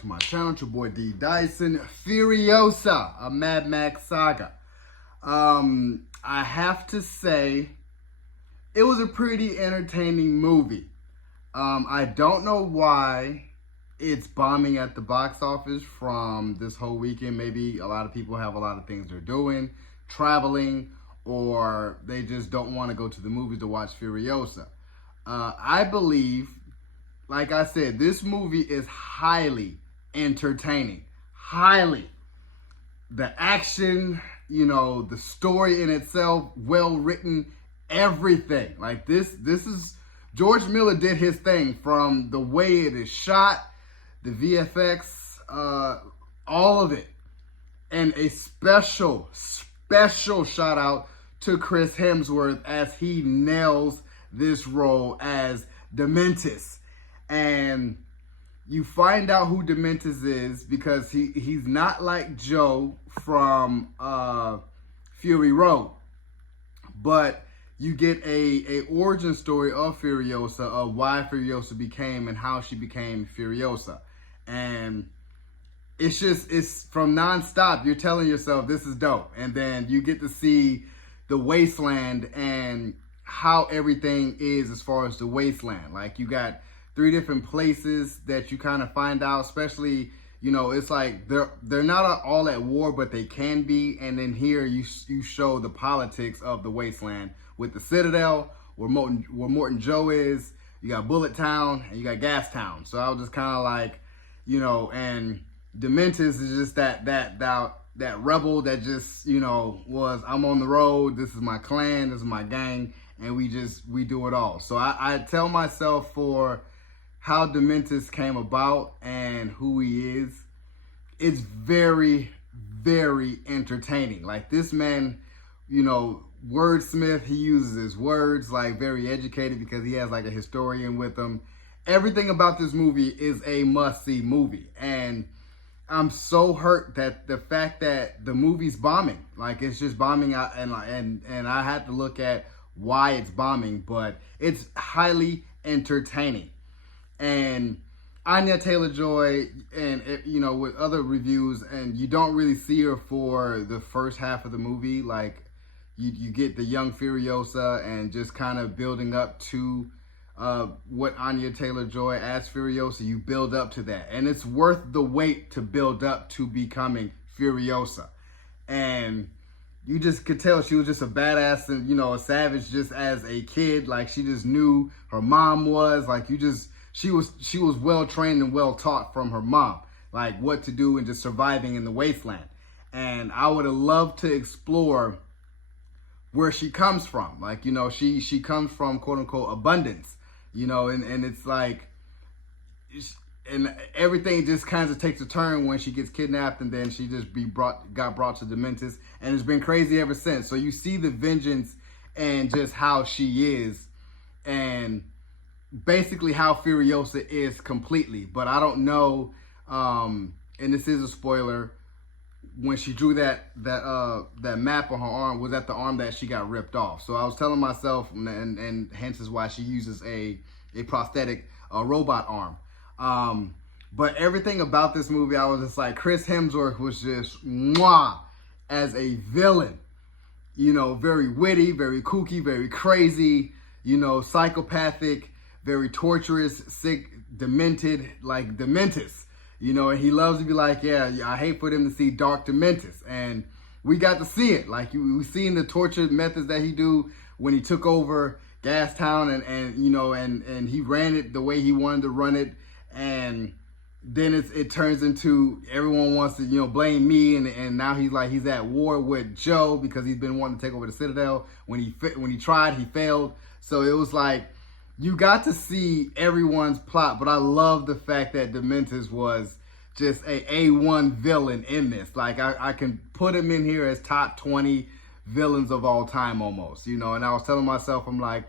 to my channel. It's your boy D Dyson. Furiosa, a MadMax saga. I have to say, it was a pretty entertaining movie. I don't know why it's bombing at the box office from this whole weekend. Maybe a lot of people have a lot of things they're doing, traveling, or they just don't want to go to the movies to watch Furiosa. I believe, like I said, this movie is highly entertaining. Highly. The action, the story in itself, well written, everything. Like this is, George Miller did his thing, from the way it is shot, the VFX, all of it. And a special shout out to Chris Hemsworth as he nails this role as Dementis. And you find out who Dementis is because he's not like Joe from Fury Road. But you get a origin story of Furiosa, of why Furiosa became and how she became Furiosa. And it's from nonstop. You're telling yourself, this is dope. And then you get to see the wasteland and how everything is as far as the wasteland. Like, you got 3 different places that you kind of find out, especially, it's like they're not all at war, but they can be. And then here you show the politics of the wasteland with the Citadel, where Morton Joe is. You got Bullet Town and you got Gas Town. So I was just kind of like, and Dementis is just that rebel that just, was, I'm on the road, this is my clan, this is my gang, and we do it all. So I tell myself, for how Dementis came about and who he is, it's very, very entertaining. Like, this man, wordsmith, he uses his words, like, very educated, because he has like a historian with him. Everything about this movie is a must-see movie. And I'm so hurt that the fact that the movie's bombing, like, it's just bombing out, and I had to look at why it's bombing, but it's highly entertaining. And AnyaTaylorJoy, and with other reviews, and you don't really see her for the first half of the movie. Like, you get the young Furiosa and just kind of building up to what AnyaTaylorJoy as Furiosa. You build up to that, and it's worth the wait to build up to becoming Furiosa. And you just could tell she was just a badass and, a savage just as a kid. Like, she just knew her mom was, like, she was well trained and well taught from her mom, like, what to do and just surviving in the wasteland. And I would have loved to explore where she comes from. Like, she comes from, quote unquote, abundance, and it's like, and everything just kind of takes a turn when she gets kidnapped, and then she just got brought to Dementis, and it's been crazy ever since. So you see the vengeance and just how she is, and basically how Furiosa is completely. But I don't know, and this is a spoiler, when she drew that map on her arm, was that the arm that she got ripped off. So I was telling myself, and hence is why she uses a prosthetic robot arm. But everything about this movie, I was just like, Chris Hemsworth was just mwah as a villain. Very witty, very kooky, very crazy, psychopathic, very torturous, sick, demented, like Dementis. And he loves to be like, yeah, I hate for them to see dark Dementis. And we got to see it. Like, we seen the torture methods that he do when he took over Gas Town, and he ran it the way he wanted to run it. And then it turns into everyone wants to, blame me. And now he's at war with Joe because he's been wanting to take over the Citadel. When he tried, he failed. So it was like, you got to see everyone's plot, but I love the fact that Dementis was just a A1 villain in this. Like, I can put him in here as top 20 villains of all time almost, and I was telling myself, I'm like,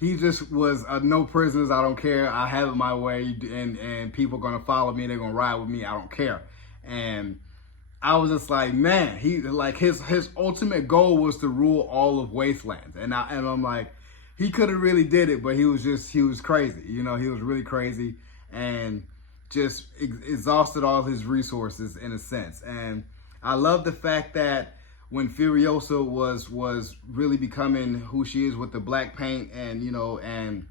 he just was no prisoners, I don't care, I have it my way, and people are gonna follow me, they're gonna ride with me, I don't care. And I was just like, man, his ultimate goal was to rule all of Wasteland. And I'm like, he could have really did it, but he was crazy. He was really crazy. And just exhausted all his resources in a sense. And I love the fact that when Furiosa was really becoming who she is with the black paint, and and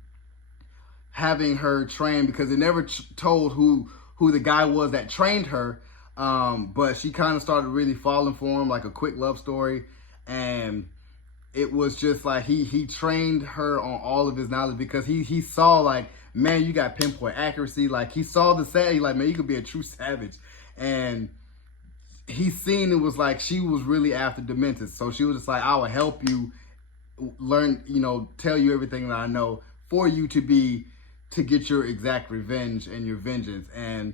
having her train, because they never told who the guy was that trained her, but she kind of started really falling for him, like a quick love story. And it was just like he trained her on all of his knowledge, because he saw, like, man, you got pinpoint accuracy. Like, he saw the savage, like, man, you could be a true savage. And he seen it was like she was really after Dementors. So she was just like, I will help you learn, tell you everything that I know for you to get your exact revenge and your vengeance. And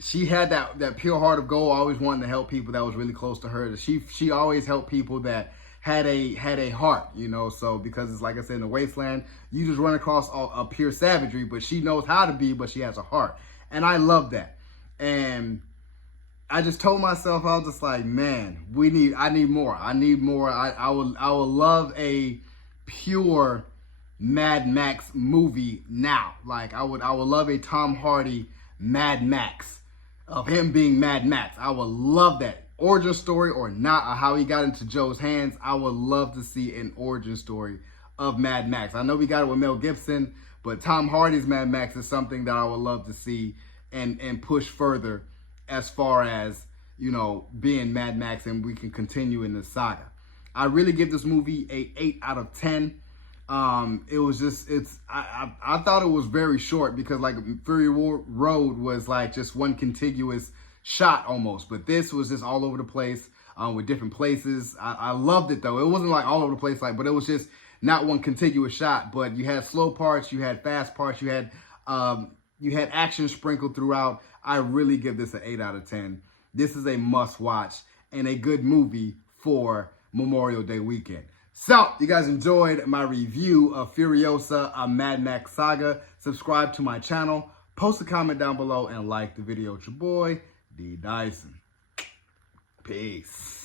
she had that pure heart of gold, always wanting to help people that was really close to her. She always helped people that had a heart, so, because it's like I said, in the wasteland, you just run across a pure savagery, but she knows how to be, but she has a heart. And I love that. And I just told myself, I was just like, man, I need more. I would love a pure Mad Max movie now. Like, I would love a Tom Hardy Mad Max, of him being Mad Max. I would love that. Origin story or not, or how he got into Joe's hands. I would love to see an origin story of Mad Max. I know we got it with Mel Gibson, but Tom Hardy's Mad Max is something that I would love to see and push further, as far as, being Mad Max, and we can continue in the saga. I really give this movie a 8 out of 10. It was just, I thought it was very short, because like Fury Road was like just one contiguous shot almost, but this was just all over the place, with different places. I loved it though. It wasn't like all over the place, but it was just not one contiguous shot, but you had slow parts, you had fast parts, you had action sprinkled throughout. I really give this an 8 out of 10. This is a must watch and a good movie for Memorial Day weekend. So, you guys enjoyed my review of Furiosa, a Mad Max saga. Subscribe to my channel, post a comment down below, and like the video. It's your boy, D. Dyson. Peace.